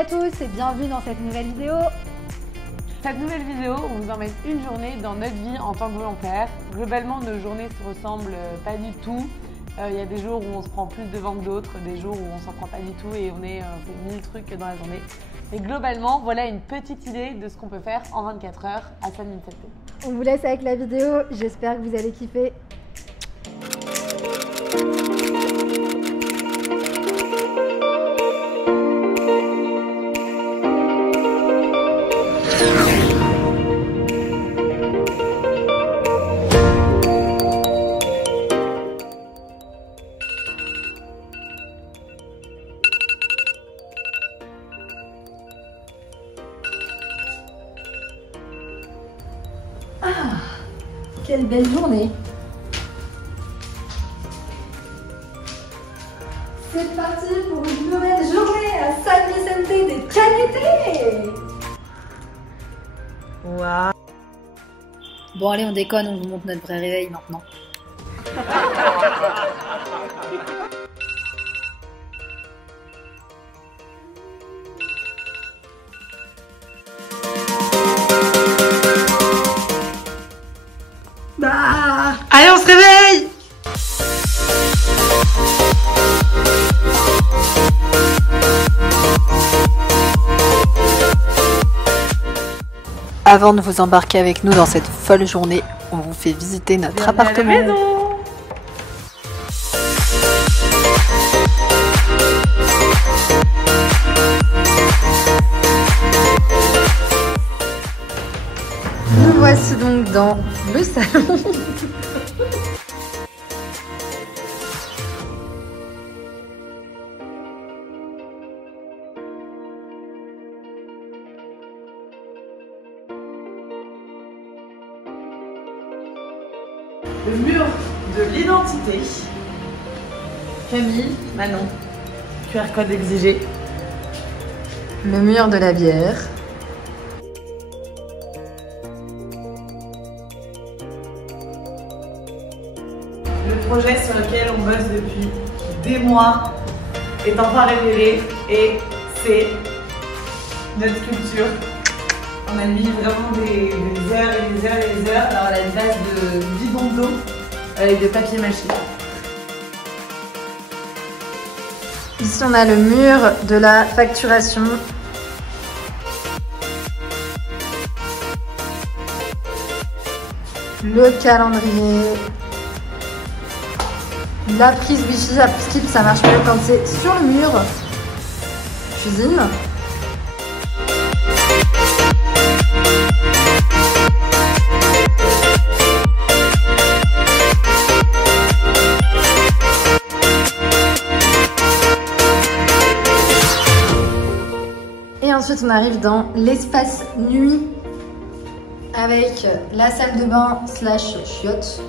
à tous et bienvenue dans cette nouvelle vidéo. Cette nouvelle vidéo, on vous emmène une journée dans notre vie en tant que volontaire. Globalement, nos journées se ressemblent pas du tout. Il y a des jours où on se prend plus de vent que d'autres, des jours où on s'en prend pas du tout et on fait 1000 trucs dans la journée. Mais globalement, voilà une petite idée de ce qu'on peut faire en 24 heures à Saint-Denis-de-Sète. On vous laisse avec la vidéo, j'espère que vous allez kiffer. Quelle belle journée! C'est parti pour une nouvelle journée à San Vicente de Cañete! Waouh! Bon allez, on déconne, on vous montre notre vrai réveil maintenant. Bah, allez, on se réveille! Avant de vous embarquer avec nous dans cette folle journée, on vous fait visiter notre appartement. Nous voici donc dans le salon. Le mur de l'identité. Camille, Manon. QR code exigé. Le mur de la bière. Le projet sur lequel on bosse depuis des mois est enfin révélé et c'est notre sculpture. On a mis vraiment des heures et des heures et des heures. Alors elle a une base de bidon d'eau avec de papier mâché. Ici on a le mur de la facturation. Le calendrier. La prise Wi-Fi, la skip, ça marche mieux quand c'est sur le mur. Cuisine. Et ensuite on arrive dans l'espace nuit avec la salle de bain / chiotte.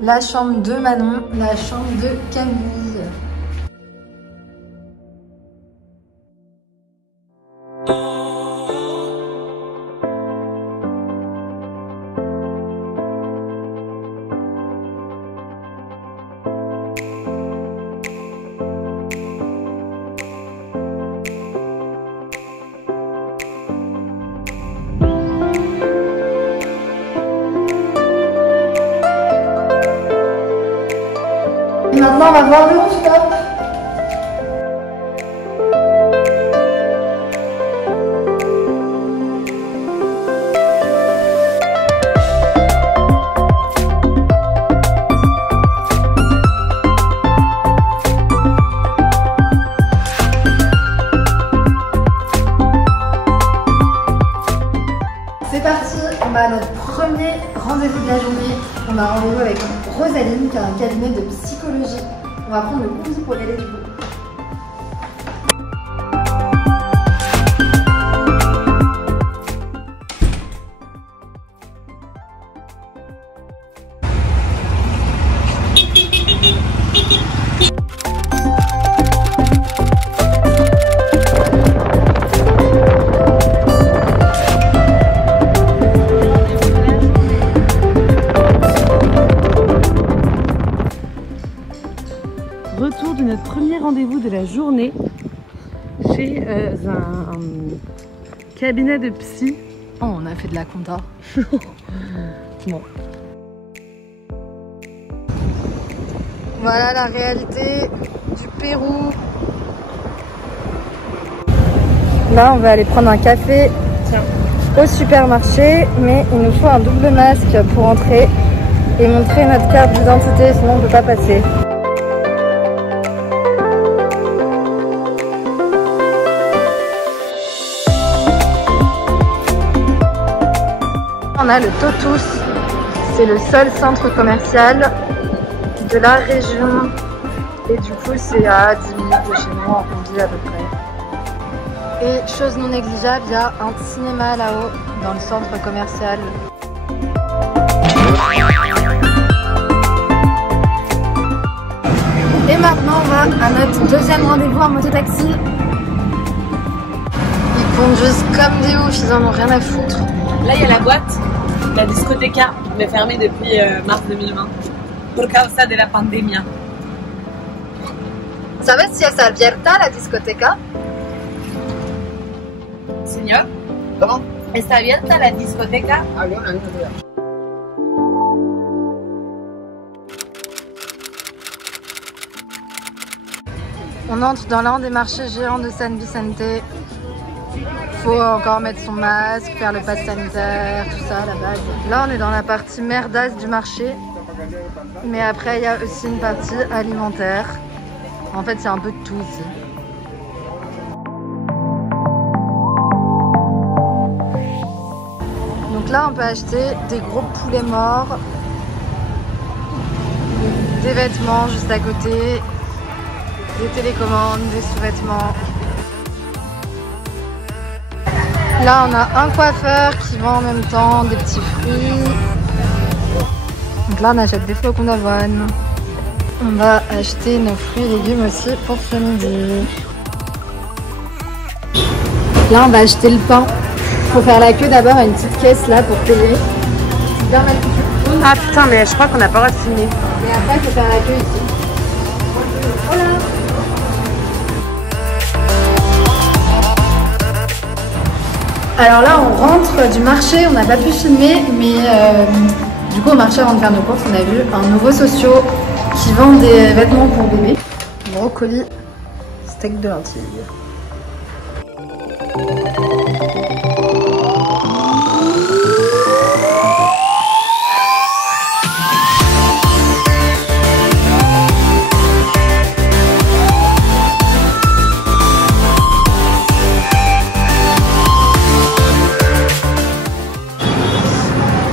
La chambre de Manon, la chambre de Camille. Et maintenant on va voir le rooftop. C'est parti, on a notre premier rendez-vous de la journée. On a rendez-vous avec Rosaline qui a un cabinet de psychologie. On va prendre le coup pour y aller du coup. Retour de notre premier rendez-vous de la journée chez un cabinet de psy. Oh, on a fait de la compta. Bon. Voilà la réalité du Pérou. Là, on va aller prendre un café au supermarché, mais il nous faut un double masque pour entrer et montrer notre carte d'identité, sinon on ne peut pas passer. On a le Totus, c'est le seul centre commercial de la région et du coup c'est à 10 minutes de chez nous en combi à peu près. Et chose non négligeable, il y a un cinéma là-haut dans le centre commercial. Et maintenant on va à notre deuxième rendez-vous en mototaxi. Ils conduisent comme des oufs, ils en ont rien à foutre. Là, il y a la boîte, la discoteca, mais fermée depuis mars 2020 por causa de la pandemia. ¿Sabes si es abierta la discoteca? Señor, ¿cómo? ¿Está abierta la discoteca? On entre dans l'un des marchés géants de San Vicente. Faut encore mettre son masque, faire le pass sanitaire, tout ça là-bas. Là, on est dans la partie merdasse du marché. Mais après, il y a aussi une partie alimentaire. En fait, c'est un peu de tout ici. Donc là, on peut acheter des gros poulets morts, des vêtements juste à côté, des télécommandes, des sous-vêtements. Là, on a un coiffeur qui vend en même temps des petits fruits. Donc là, on achète des flocons d'avoine. On va acheter nos fruits et légumes aussi pour ce midi. Là, on va acheter le pain. Faut faire la queue d'abord à une petite caisse là pour payer. C'est bien mal foutu. Ah putain, mais je crois qu'on n'a pas le droit de filmer. Et après, il faut faire la queue ici. Voilà. Alors là, on rentre du marché, on n'a pas pu filmer, mais du coup, au marché, avant de faire nos courses, on a vu un nouveau socio qui vend des vêtements pour bébé. Brocoli, steak de lentilles.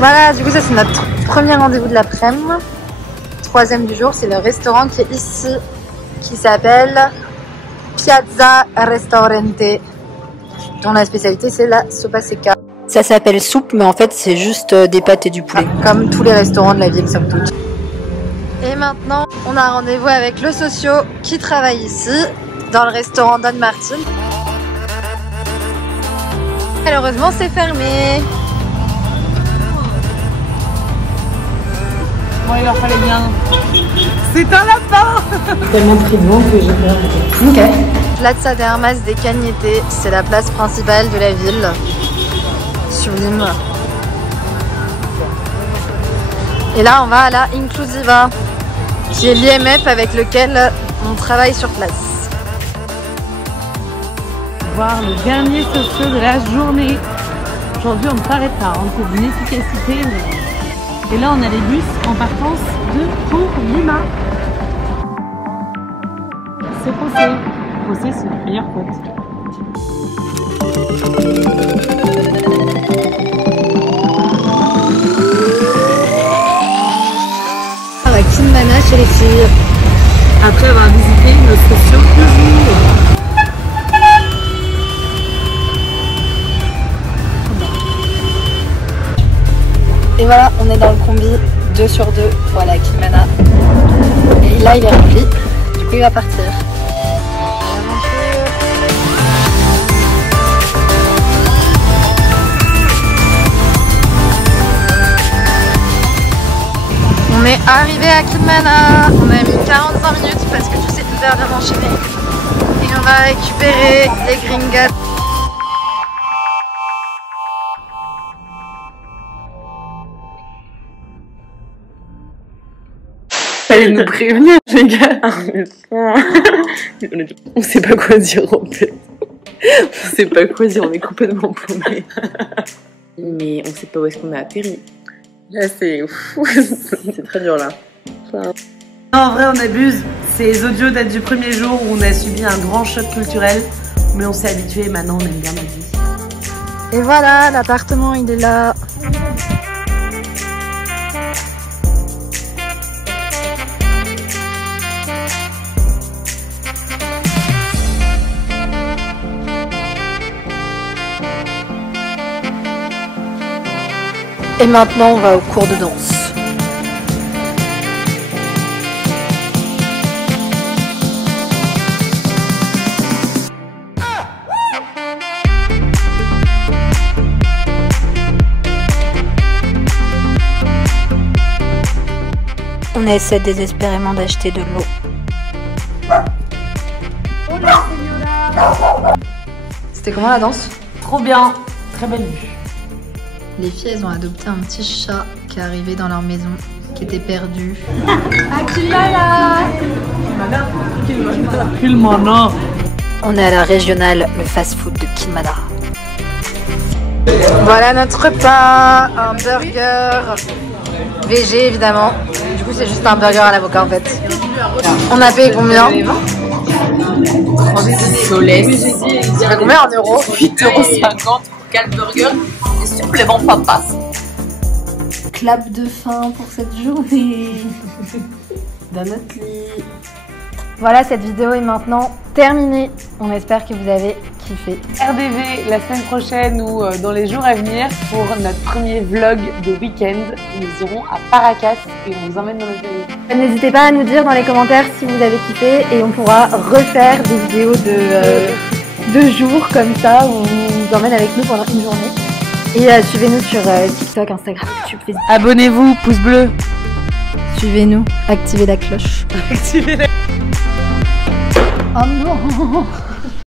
Voilà, du coup ça c'est notre premier rendez-vous de l'après-midi. Troisième du jour, c'est le restaurant qui est ici, qui s'appelle Piazza Restaurante, dont la spécialité c'est la sopa seca. Ça s'appelle soupe, mais en fait c'est juste des pâtes et du poulet. Comme tous les restaurants de la ville, somme toute. Et maintenant, on a rendez-vous avec le socio qui travaille ici, dans le restaurant Don Martin. Malheureusement, c'est fermé. Bon, il leur fallait bien. C'est un lapin. Tellement pris de vent que j'ai peur. Ok. Plaza de Armas de Cañete, c'est la place principale de la ville. Sublime. Et là, on va à la Inclusiva, qui est l'IMF avec lequel on travaille sur place. Voir le dernier socio de la journée. Aujourd'hui, on ne s'arrête pas. On fait d'une efficacité. Et là, on a les bus en partance pour Lima. C'est José. José, c'est le meilleur pote. On va Kinmana chez les filles. Après avoir visité notre socio du jour. Et voilà, on est dans le combi 2 sur 2 pour aller à Kinmana. Et là, il est rempli. Du coup, il va partir. On est arrivé à Kinmana. On a mis 45 minutes parce que tu sais, super bien enchaîné. Et on va récupérer les gringas. Fallait nous prévenir, les gars. On sait pas quoi dire en fait. On sait pas quoi dire, on est complètement paumé. Mais on sait pas où est-ce qu'on a atterri. Là c'est fou, c'est très dur là. Non, en vrai on abuse. Ces audios datent du premier jour où on a subi un grand choc culturel. Mais on s'est habitué et maintenant on aime bien notre vie. Et voilà, l'appartement il est là. Et maintenant, on va au cours de danse. On essaie désespérément d'acheter de l'eau. C'était comment la danse? Trop bien, très belle vue. Les filles, elles ont adopté un petit chat qui est arrivé dans leur maison, qui était perdu. Kilmana. On est à la régionale, le fast-food de Kilmana. Voilà notre repas, un burger végé évidemment. Du coup, c'est juste un burger à l'avocat en fait. On a payé combien? Soleil. Ça fait combien en euros? 8,50 € pour 4 burgers. Et supplément papa. Clap de fin pour cette journée. Dans notre lit. Voilà, cette vidéo est maintenant terminée. On espère que vous avez kiffé. RDV la semaine prochaine ou dans les jours à venir pour notre premier vlog de week-end. Nous irons à Paracas et on vous emmène dans notre pays. N'hésitez pas à nous dire dans les commentaires si vous avez kiffé et on pourra refaire des vidéos de jours comme ça où on vous emmène avec nous pendant une journée. Et suivez-nous sur TikTok, Instagram, YouTube, Facebook. Abonnez-vous, pouce bleu. Suivez-nous, activez la cloche. Activez la... Oh non.